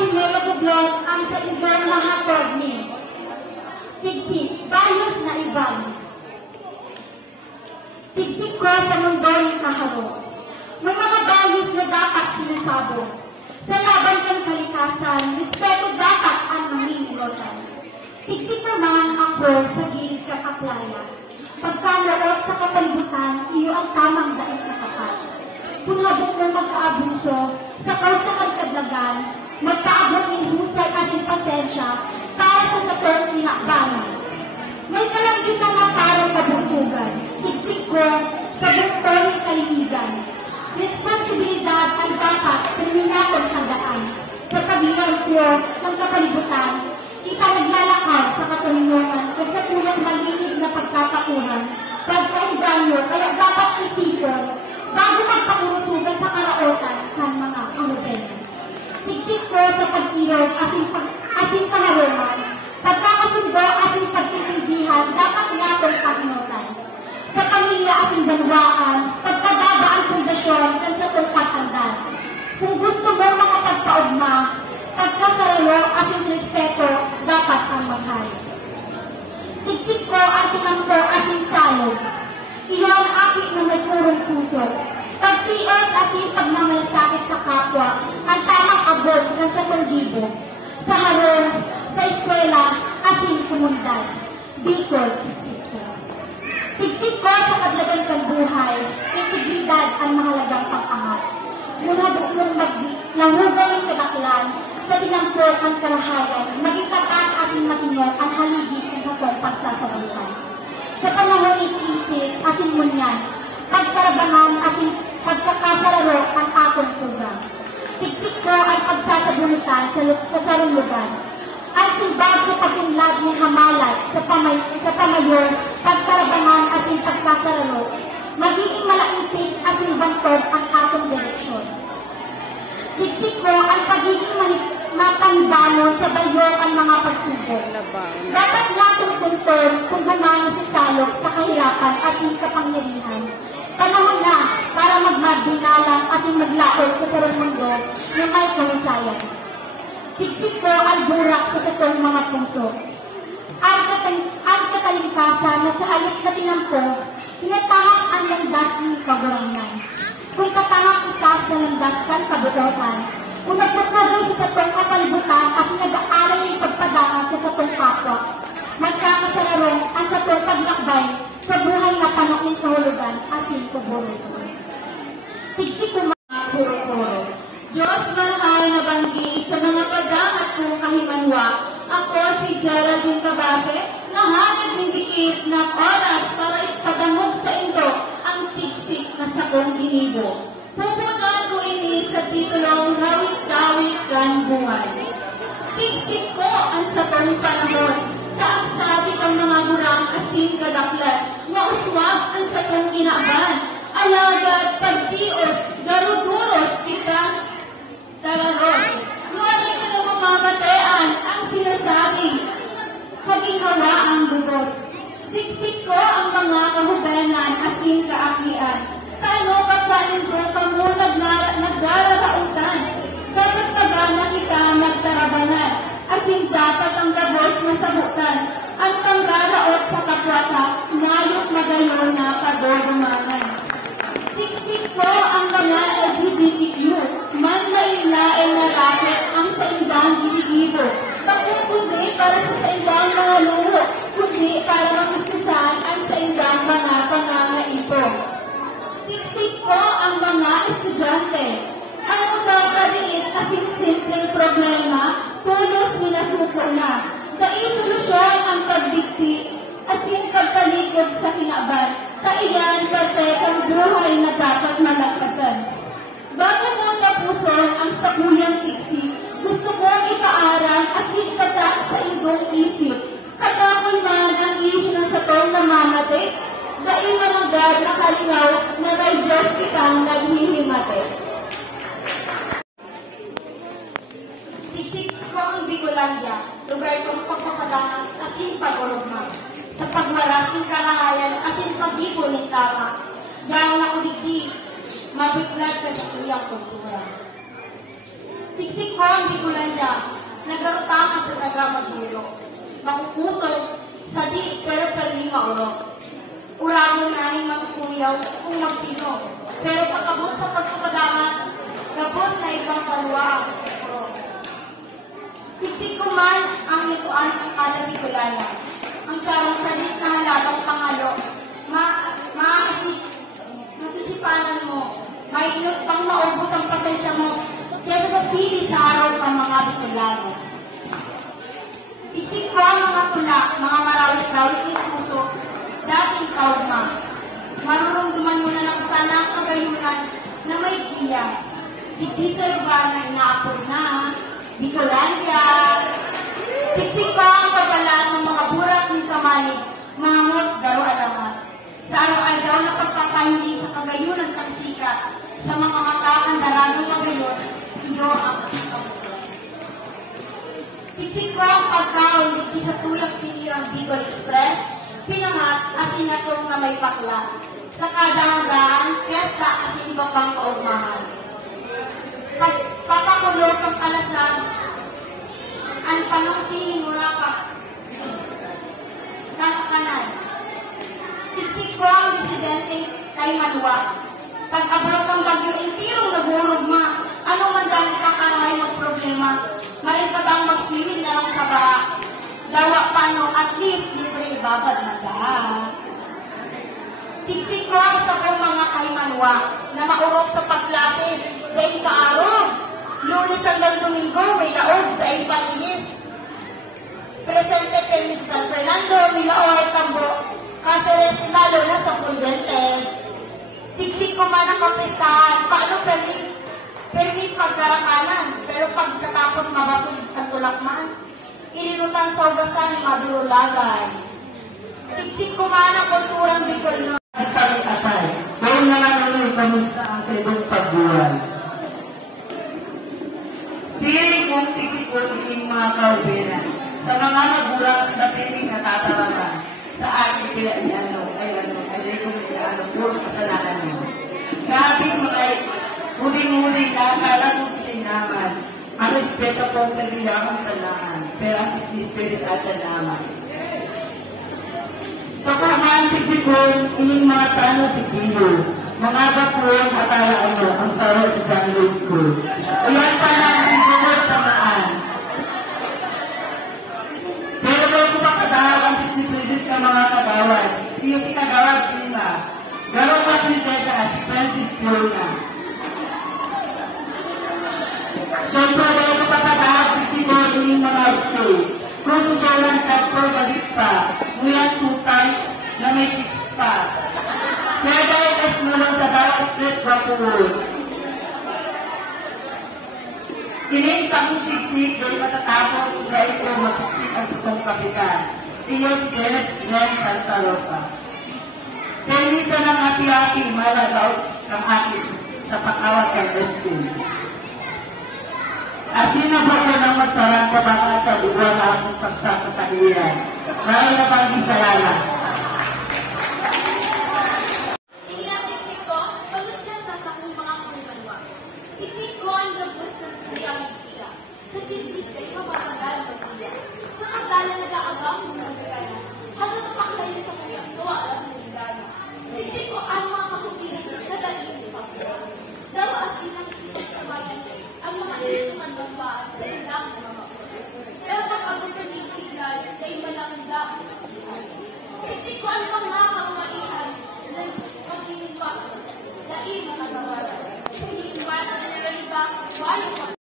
sinulog ublog ang sa igong mahatod ni. Tigsik, bayos na iban. Tigsik ko sa mundo'y kaharo. May mga bayos na dapat sinasabo. Sa laban ng kalikasan, respeto dapat ang mangingilotan. Tigsik naman ako sa gilid kang aplaya. Pagkalaot sa kapalibutan, iyo ang tamang daig na kapat. Kung habok ng magkaabuso, sa kausa magkadlagan, magkaabot ng husay at pasensya, para sa satong tinakbanan. May kalangitan na parang kabusugan. Tigsik ko sa buktoy kalinigan. Responsibilidad ang dapat terminatong tandaan. Sa kabilang ko ng kapalibutan, kita naglalakad sa katulungan at sa kulang malinig na pagkatakunan. Pagkahiganyo, kaya dapat isipon bago magpakurusugan sa karaotan ng mga kahubenan. Tigsik ko sa pag-irog ating kaharungan. Pagkakasundo ating pagtitindihan, dapat ngatong paginotan. Sa pamilya ating banwaan, pagkababa ang pundasyon ng sa tungkatandaan. Kung gusto mo makapagpaugma, pagkasaralo ating respeto, dapat ang mahal. Tigsik ko ang tinampo ating salog. Iyon ang aking na may purong puso. Pagtios ating pagmamalasakit sa kapwa, ang tamang abot ng sa tunggibo. Sa harong, sa eskwela, ating komunidad. Bicol, tigsik ko sa kadlagan ng buhay, integridad ang mahalagang pag-angat. Mula buong lahugay ng kadaklan, sa tinampo ang kalahayan, maging tapat ating matinok ang haligi ng sakong pagsasabukan. Sa panahon ni krisis, ating munyan, pagkarabangan ating pagkakasararo ang akong tugang. Tigsik ko ang pagsasabunutan sa sarulugan. Ang sibag sa pagpunlad ng hamalat sa pamayor, pagkarabangan ating pagkasararo, magiging malaintig ating bantod ang atong direksyon. Tigsik ko ang pagiging mapanibano sa bayo ang mga pagsubok. Dapat natong tuntun kung humano si salok sa kahirapan ating kapangyarihan. Panahon na para magmadinalang ating maglaot sa sarong mundo na may kahusayan. Tigsik ko ang burak sa satong mga puso. Ang katalingkasan na sa halip na tinampo, tinatahak ang landas ng kagurangan. Kung katahak itas na landas kan kabutotan, kung nagpapagay sa satong kapalibutan at nag-aaral ng pagpadangan sa satong kapwa, magkakasararong ang satong paglakbay sa buhay na panak ng kahulugan at sinkubuhay. Tigsik ko mga puro-puro. Diyos mahal na banggi sa mga pagdangat kong kahimanwa. Ako si Geraldine Cabase, nahanap ng dikit ng oras para ipagamog sa indo ang tigsik na sakong ginibo. Pupunan ko ini sa titulong Rawit-Dawit kan Buhay. Tigsik ko ang sakong panahon. Kaang sabi ng mga gurang asin kadaklat, mauswag ang sakong inaaban. Alagad, pagtios, garuduros, kita tararos. Nuwalay ka ng mamamatayaan ang sinasabi. Paginghawa ang bubos. Tigsik ko ang mga kahubenan asin kaakian. Kano kapanin ko kamunag nagdararautan. Kapagtagan na kita magtarabanan. Asin dapat ang gabos na sabutan. Ang tanggaraot sa kapwata, mayok magayon na kadodumanan. Tigsik ko ang mga LGBTQ. Manlain-lain na raket ang sa indang ginigibo. Kundi para sa indang mga luho, kundi para masususan ang sa indang mga pangangaipo. Tigsik ko ang mga estudyante. Ang magkakaliit asin simpleng problema, tulos minasuko na. Solusyon ang pagbigti, asin pagtalikod sa kinaban, kaiyan parte ang buhay na dapat malakasan. Bago mo tapuson ang sakuyang tigsik, gusto kong ipaaral asin patak sa indong isip. Katakon man ang isyo ng satong namamate, dahil managad na kalingaw na may Diyos kitang naghihimate. Tigsik ko ang Bicolandia, lugar kong pagpapadangan asin pag-urugma. Sa pagmarasing kalahayan asin pag-ibo ng tama. Dahil ako digdi, mabiglag sa kuyang kultura. Tiksik ko ang Bicolanda, nagarutama sa taga maguro. Makukusog, sa di pero perli mauro. Uragon namin magkuyaw kung magtino, pero pagkabot sa pagkakadaman, gabot na ibang paluwa. Tiksik ko man ang nituan ng kada Bicolana. Ang sarang salit na halabang pangalo, masisipanan mo, mainot pang maubos ang pasensya mo, kaya sa sili sa araw ng mga Bicolano. Isip ko ang mga tula, mga marawis-rawis ng puso, dating kaugma. Marurumduman mo na nakasana ang kagayunan na may giya. Hindi sa lugar na inaapod na, Bicolandia. Isip ko ang kabalaan ng mga burak ng kamali, mahamot, garo alamat. Sa araw-araw na pagpapahindi sa kagayunan ng sikat, sa mga matakan daranong magayon, iyo ang kabuto. Isip ko ang pagkaon di sa tuyang sinirang Bicol Express, pinangat at inatong na may pakla. Sa kadang-daan, piyesta at iba pang kaugmahan. Papakulot ang kalasan, ang panungsihin mula ka. Nakakanan. Isip ko ang disidente kay Manwa. Pag-abot ng bagyo, intirong nagurog ma. Ano man dahil kakaray magproblema. Maripatang mag-swimming na lang sa baha. Dawa pano, at least libre babad na daha. Tiksik ko ang sa kong mga kay Manwa na maurok sa paglapit. Dahil kaarong. Lunes hanggang Domingo, may laog dahil palinis. Presente kay San Fernando, Milaoy, Tambo, Cáceres, lalo na sa Pulventes. Tiksik ko man ang kapistahan, paano permit pagkarakanan, pero pagkatapos mabasog ang tulakman, ininutan sa ugasan ng mabirulagan. Tiksik ko man ang kulturang Bicolano. Asal, kung nanganuloy, kamusta ang sebong pagbuwan? Piling kong tiksik ko ining mga kaubinan, sa mga nagurang sa piling natatawagan, sa akin pila ay puro kasalanan mo. Grabe mga huling-huling na akala kong isinaman. Ang respeto ko ang kailangan kailangan, pero ang spirit at naman. Sa kamaan titikon, ining mga tano tikiyo, mga bakuan at alaano ang saro sa John Lloyd Cruz. Ayan pa lang ang bumot sa maan. Pero bago ko pa katahag ang disipridis ka mga kagawad, iyong ikagawad lima. Garo ka Princesa at Francis Fiona. Siyempre, bago ko pa katahag titikon, ining mga stay. Kung susulan kapro balik pa, nguyang tutay na may tips pa. Kaya dahil kasmulong sa dapat street bakuwood. Kining siksik dahil matatapos dahil ko mapiksik ang sutong kapitan. Iyo si Janet Glenn Santa Rosa. Permisa ng hati-hati malagaw ng akin sa pag-awat kay Rescue. At sinabot ko ng magtarang sa baka sa liwan na akong saksa sa tahiyan. Dahil na pang isalala. Tiksik ko, pagod siya sa sakong mga kulimanwa. Tiksik ko ang lagos ng siyang ikila. Sa chismis kayo, mapapagalan ng kuya. Sa kagala nag-aabang ng mga kaya. Hanggang napakain sa kuya, gawa lang ng hindana. Tiksik ko ang mga kakubilan sa dalilin ni Pagkuya. Dawa at pinakikita sa bayan ang mga instrument ng baan sa ilang mga makulit. Pero pag-abot ng signal, dahil malangga ang sakihan. Tiksik ko ang mga kamaihan na pag-inuwa. Dahil mga gawaran. Hindi iwan ang iba, walang